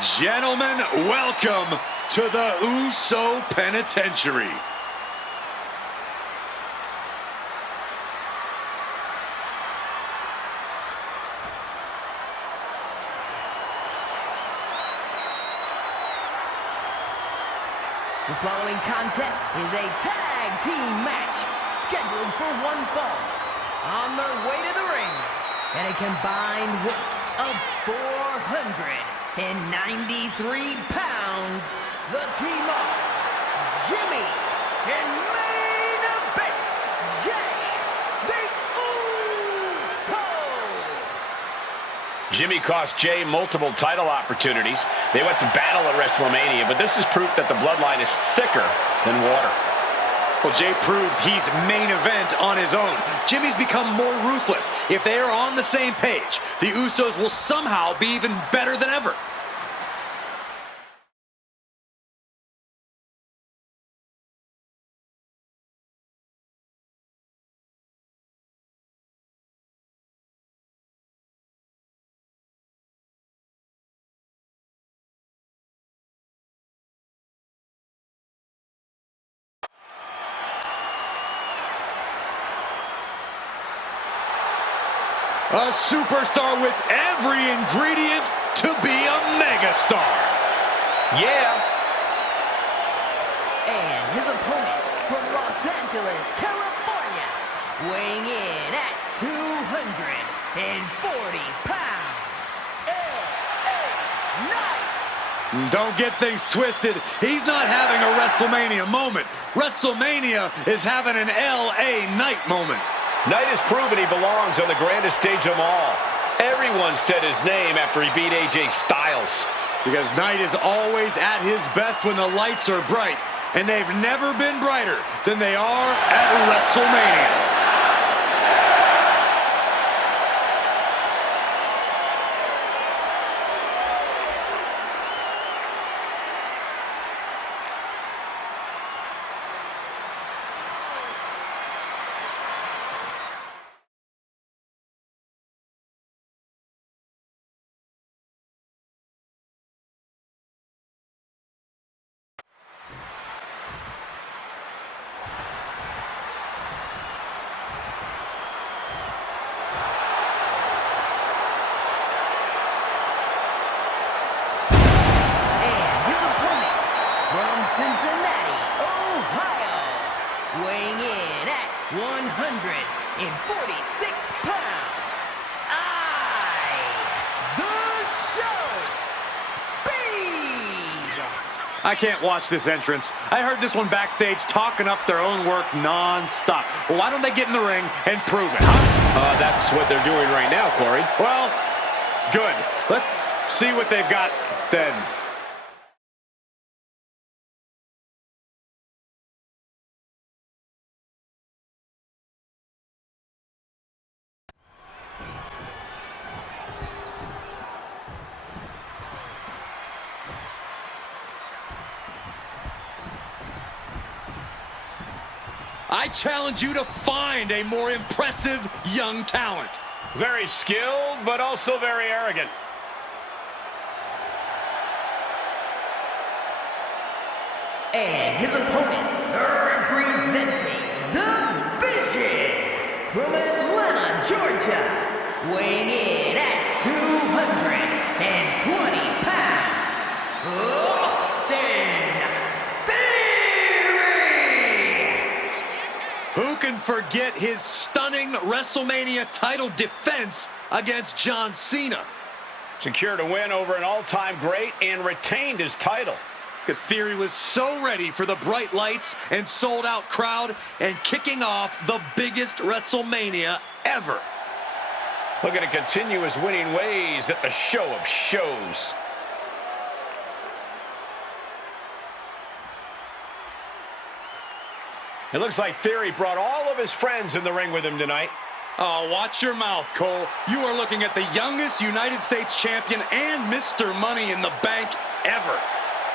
Gentlemen, welcome to the Uso Penitentiary. The following contest is a tag team match scheduled for one fall. On their way to the ring, and a combined weight of 493 pounds, the team of Jimmy and main event, Jay the Usos. Jimmy cost Jay multiple title opportunities. They went to battle at Wrestlemania, but this is proof that the bloodline is thicker than water. Well, Jay proved he's main event on his own. Jimmy's become more ruthless. If they are on the same page, the Usos will somehow be even better than ever. A superstar with every ingredient to be a megastar. Yeah. And his opponent from Los Angeles, California, weighing in at 240 pounds, L.A. Knight. Don't get things twisted. He's not having a Wrestlemania moment. Wrestlemania is having an L.A. Knight moment. Knight has proven he belongs on the grandest stage of them all. Everyone said his name after he beat AJ Styles. Because Knight is always at his best when the lights are bright. And they've never been brighter than they are at WrestleMania. Cincinnati, Ohio, weighing in at 146 pounds, Speed. I can't watch this entrance. I heard this one backstage talking up their own work non-stop. Well, why don't they get in the ring and prove it, huh? That's what they're doing right now, Corey. Well, good. Let's see what they've got then. I challenge you to find a more impressive young talent. Very skilled, but also very arrogant. And his opponent, representing the Vision, from Atlanta, Georgia, weighing in at 220 pounds, Who can forget his stunning WrestleMania title defense against John Cena? Secured a win over an all-time great and retained his title. Because Theory was so ready for the bright lights and sold-out crowd and kicking off the biggest WrestleMania ever. Looking to continue his winning ways at the show of shows. It looks like Theory brought all of his friends in the ring with him tonight. Oh, watch your mouth, Cole. You are looking at the youngest United States champion and Mr. Money in the Bank ever.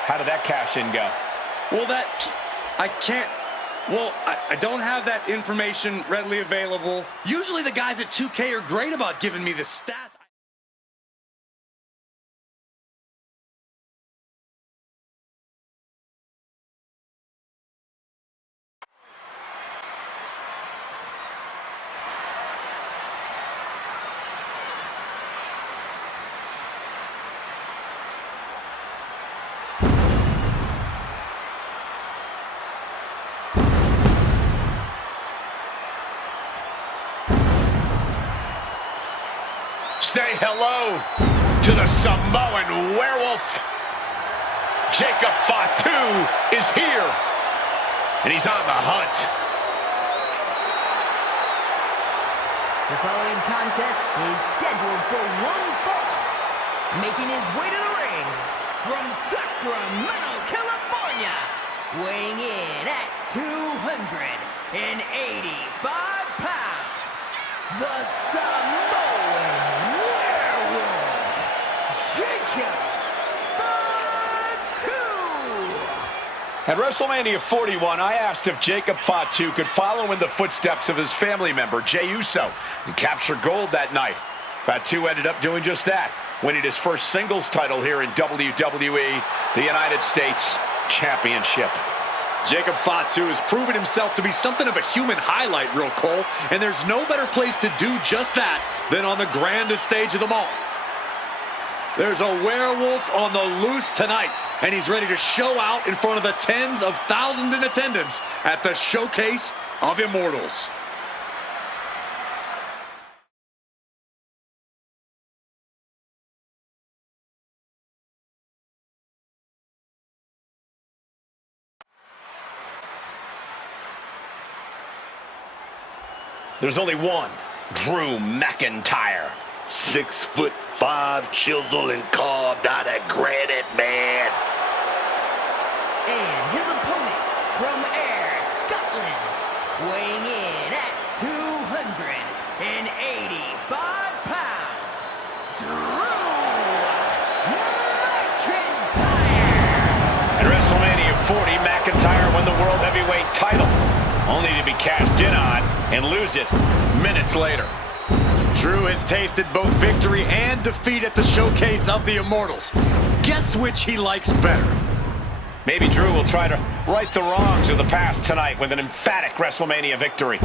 How did that cash in go? Well, I can't. Well, I don't have that information readily available. Usually the guys at 2K are great about giving me the stats. Say hello to the Samoan werewolf. Jacob Fatu is here, and he's on the hunt. The following contest is scheduled for one fall. Making his way to the ring from Sacramento, California, weighing in at 285 pounds, the Samoan werewolf, Jacob Fatu. At WrestleMania 41, I asked if Jacob Fatu could follow in the footsteps of his family member, Jey Uso, and capture gold that night. Fatu ended up doing just that, winning his first singles title here in WWE, the United States Championship. Jacob Fatu has proven himself to be something of a human highlight, Real Cole, and there's no better place to do just that than on the grandest stage of them all. There's a werewolf on the loose tonight, and he's ready to show out in front of the tens of thousands in attendance at the Showcase of Immortals. There's only one, Drew McIntyre. 6'5", chiseled and carved out of granite, man. And his opponent from Ayr, Scotland, weighing in at 285 pounds, Drew McIntyre. At WrestleMania 40, McIntyre won the World Heavyweight title, only to be cashed in on and lose it minutes later. Drew has tasted both victory and defeat at the Showcase of the Immortals. Guess which he likes better? Maybe Drew will try to right the wrongs of the past tonight with an emphatic WrestleMania victory.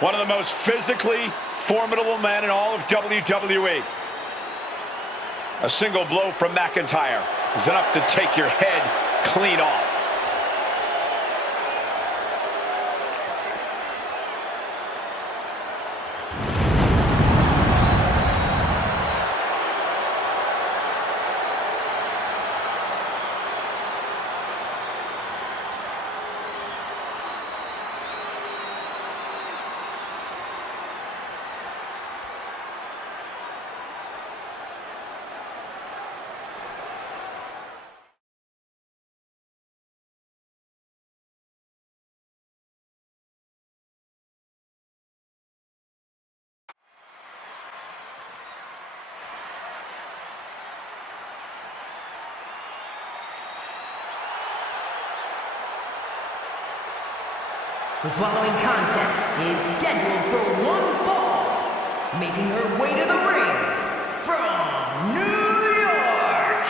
One of the most physically formidable men in all of WWE. A single blow from McIntyre is enough to take your head clean off. The following contest is scheduled for one fall. Making her way to the ring from New York,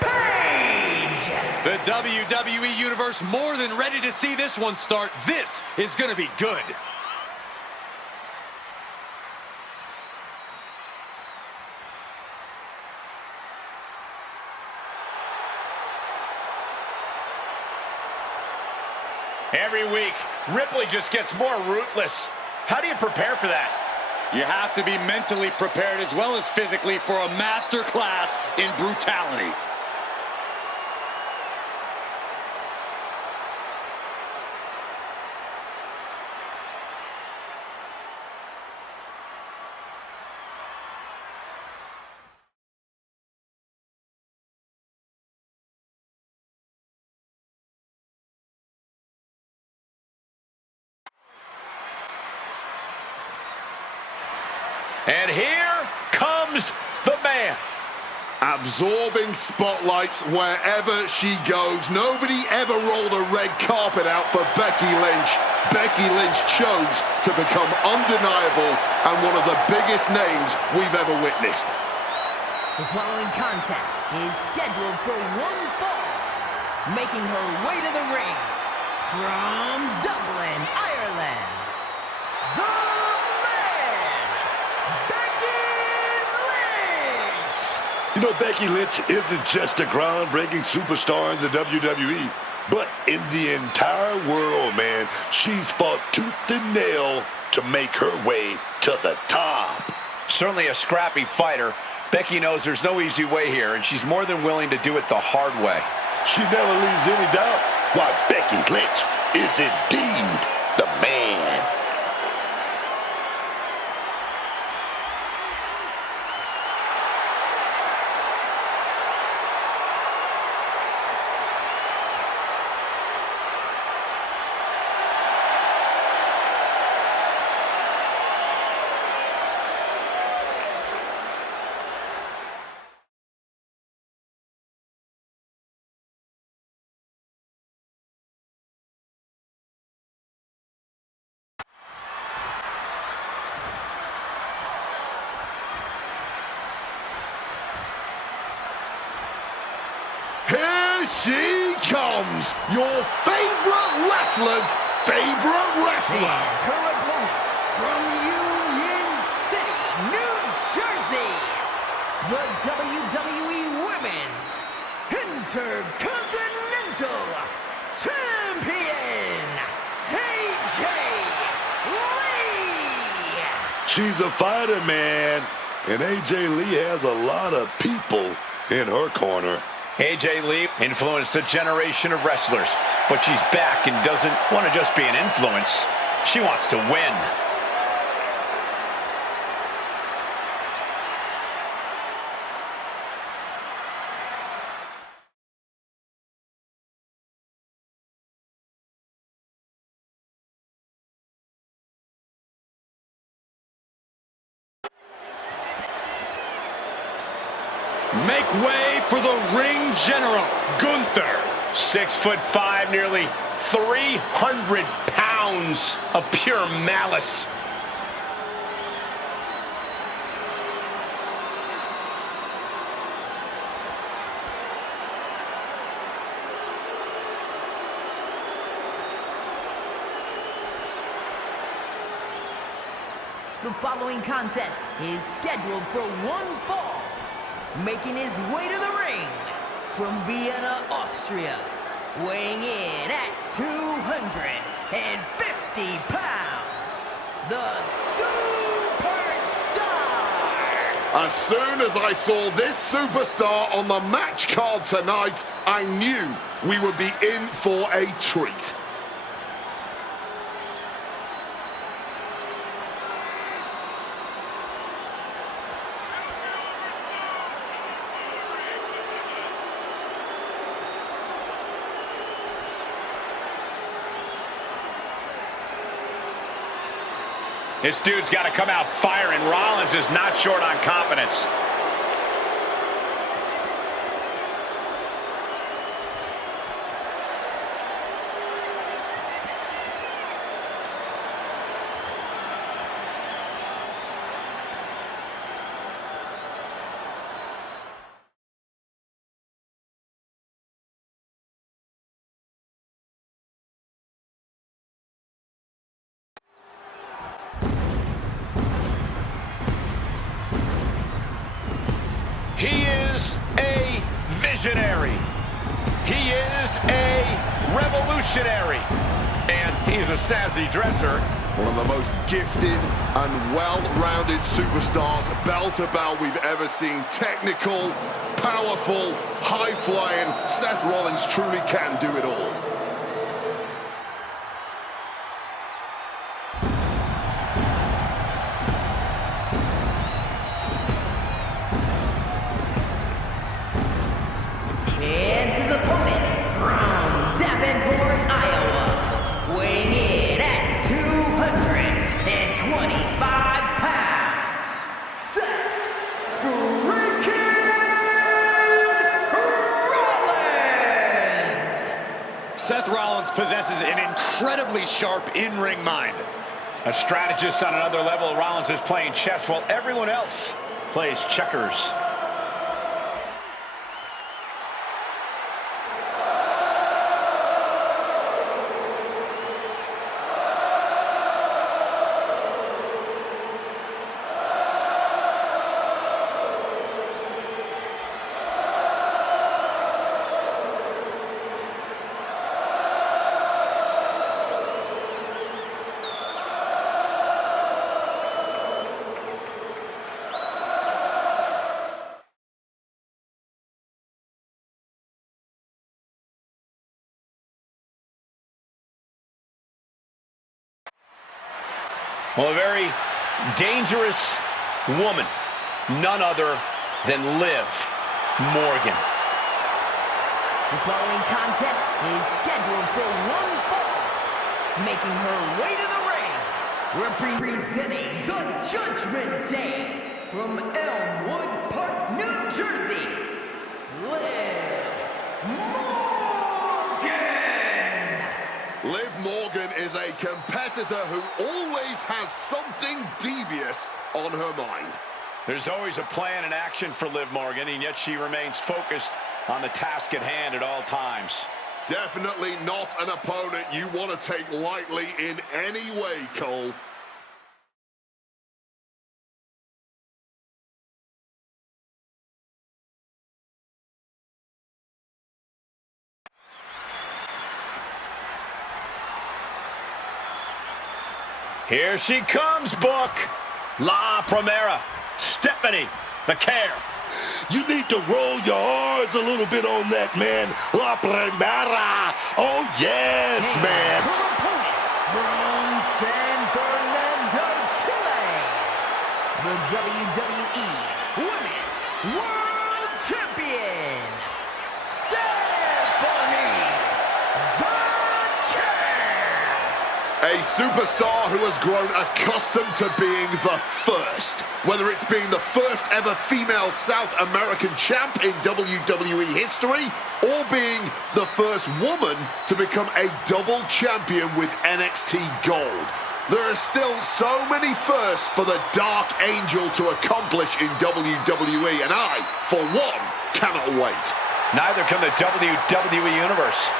Paige! The WWE Universe more than ready to see this one start. This is going to be good. Every week, Ripley just gets more ruthless. How do you prepare for that? You have to be mentally prepared as well as physically for a master class in brutality. And here comes the man. Absorbing spotlights wherever she goes. Nobody ever rolled a red carpet out for Becky Lynch. Becky Lynch chose to become undeniable and one of the biggest names we've ever witnessed. The following contest is scheduled for one fall, making her way to the ring from Dublin, Ireland, the You know, Becky Lynch isn't just a groundbreaking superstar in the WWE, but in the entire world, man. She's fought tooth and nail to make her way to the top. Certainly a scrappy fighter. Becky knows there's no easy way here, and she's more than willing to do it the hard way. She never leaves any doubt why Becky Lynch is indeed the man. Here she comes, your favorite wrestler's favorite wrestler. And her opponent from Union City, New Jersey, the WWE Women's Intercontinental Champion, AJ Lee. She's a fighter, man. And AJ Lee has a lot of people in her corner. AJ Lee influenced a generation of wrestlers, but she's back and doesn't want to just be an influence. She wants to win. Make way for the ring general, Gunther. 6'5", nearly 300 pounds of pure malice. The following contest is scheduled for one fall. Making his way to the ring from Vienna, Austria, weighing in at 250 pounds, the Superstar! As soon as I saw this superstar on the match card tonight, I knew we would be in for a treat. This dude's got to come out firing. Rollins is not short on confidence. He is a visionary. He is a revolutionary. And he's a snazzy dresser. One of the most gifted and well-rounded superstars, bell to bell, we've ever seen. Technical, powerful, high-flying. Seth Rollins truly can do it all. And his opponent from Davenport, Iowa, weighing in at 225 pounds, Seth freaking Rollins. 6'5", Seth Rollins possesses an incredibly sharp in-ring mind. A strategist on another level. Rollins is playing chess while everyone else plays checkers. Well, a very dangerous woman, none other than Liv Morgan. The following contest is scheduled for one fall. Making her way to the ring, representing the Judgment Day from Elmwood Park, New Jersey, Liv Morgan! Liv Morgan is a competitor who always has something devious on her mind. There's always a plan in action for Liv Morgan, and yet she remains focused on the task at hand at all times. Definitely not an opponent you want to take lightly in any way, Cole. Here she comes, Book. La Primera, Stephanie Vaquer. You need to roll your R's a little bit on that, man. La Primera. Oh, yes, man. Her opponent from San Fernando, Chile, the WWE Women's World Champion, Stephanie Vaquer. A superstar who has grown accustomed to being the first. Whether it's being the first ever female South American champ in WWE history, or being the first woman to become a double champion with NXT Gold. There are still so many firsts for the Dark Angel to accomplish in WWE, and I, for one, cannot wait. Neither can the WWE Universe.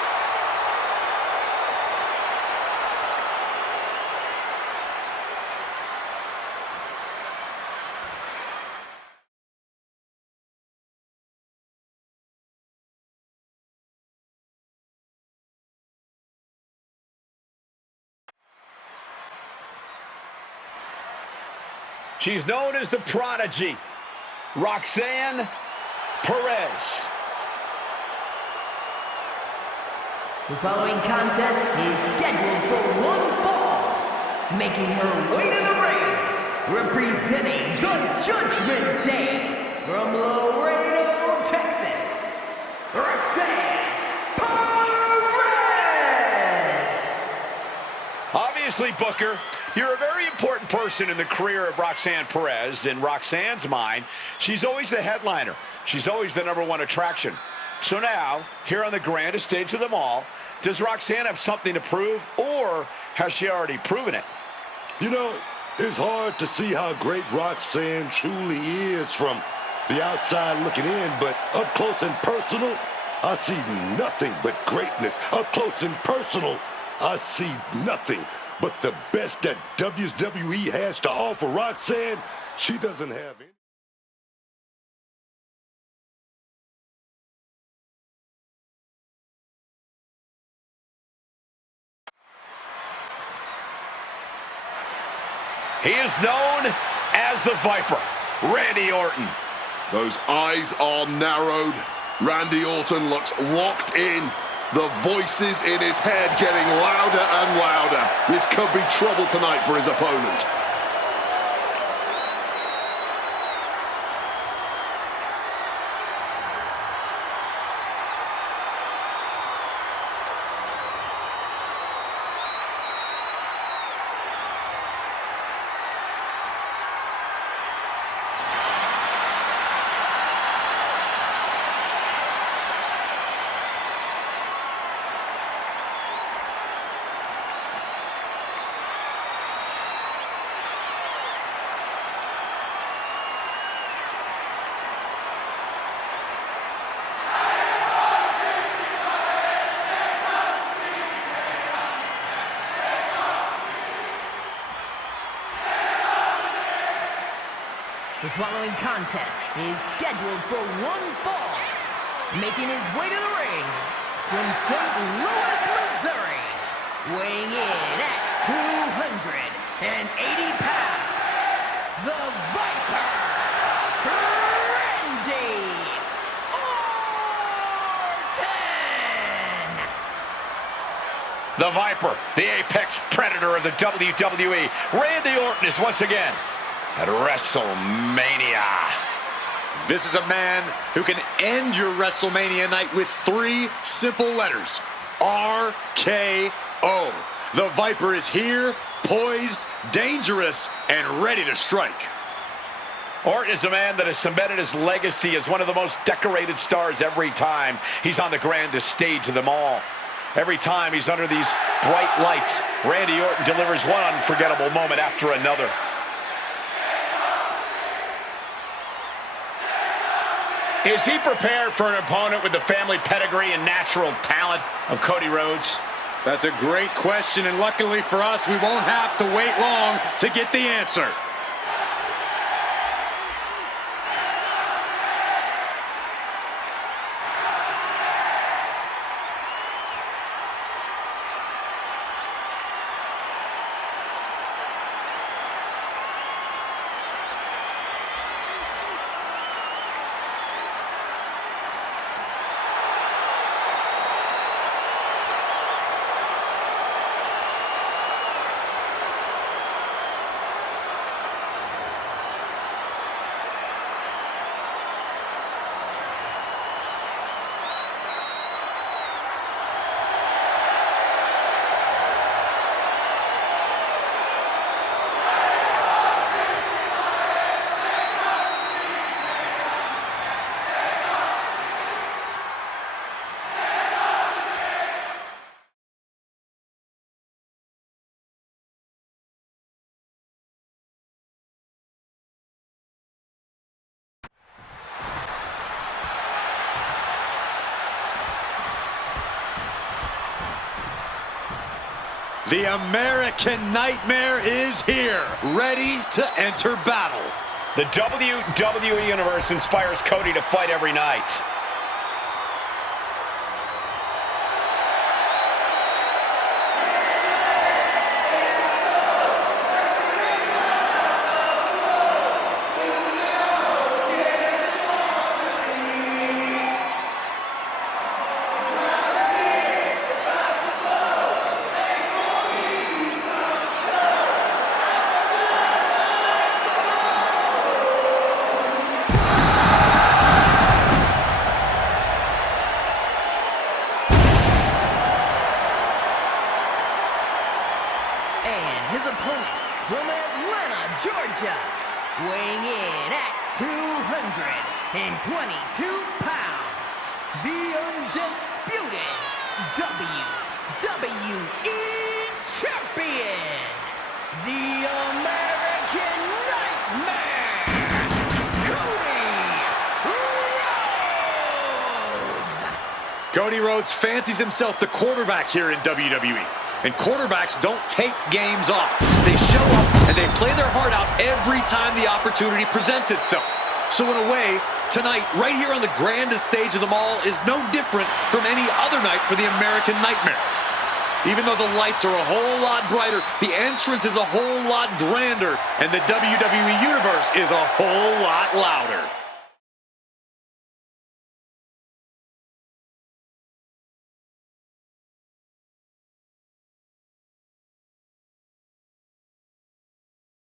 She's known as the Prodigy, Roxanne Perez. The following contest is scheduled for one fall. Making her way to the ring, representing the Judgment Day from Laredo, Texas, Roxanne Perez! Obviously, Booker, you're a very important person in the career of Roxanne Perez. In Roxanne's mind, she's always the headliner. She's always the #1 attraction. So now, here on the grandest stage of them all, does Roxanne have something to prove, or has she already proven it? You know, it's hard to see how great Roxanne truly is from the outside looking in, but up close and personal, I see nothing but greatness. Up close and personal, I see nothing but the best that WWE has to offer. Roxanne, she doesn't have any. He is known as the Viper, Randy Orton. Those eyes are narrowed. Randy Orton looks locked in. The voices in his head getting louder and louder. This could be trouble tonight for his opponent. The following contest is scheduled for one fall. Making his way to the ring from St. Louis, Missouri, weighing in at 280 pounds, the Viper, Randy Orton! The Viper, the apex predator of the WWE, Randy Orton is once again at WrestleMania. This is a man who can end your WrestleMania night with 3 simple letters. RKO. The Viper is here, poised, dangerous, and ready to strike. Orton is a man that has cemented his legacy as one of the most decorated stars every time he's on the grandest stage of them all. Every time he's under these bright lights, Randy Orton delivers one unforgettable moment after another. Is he prepared for an opponent with the family pedigree and natural talent of Cody Rhodes? That's a great question, and luckily for us, we won't have to wait long to get the answer. The American Nightmare is here, ready to enter battle. The WWE Universe inspires Cody to fight every night. His opponent from Atlanta, Georgia, weighing in at 222 pounds, the undisputed WWE Champion, the American Nightmare, Cody Rhodes! Cody Rhodes fancies himself the quarterback here in WWE. And quarterbacks don't take games off. They show up and they play their heart out every time the opportunity presents itself. So in a way, tonight, right here on the grandest stage of them all, is no different from any other night for the American Nightmare. Even though the lights are a whole lot brighter, the entrance is a whole lot grander, and the WWE Universe is a whole lot louder.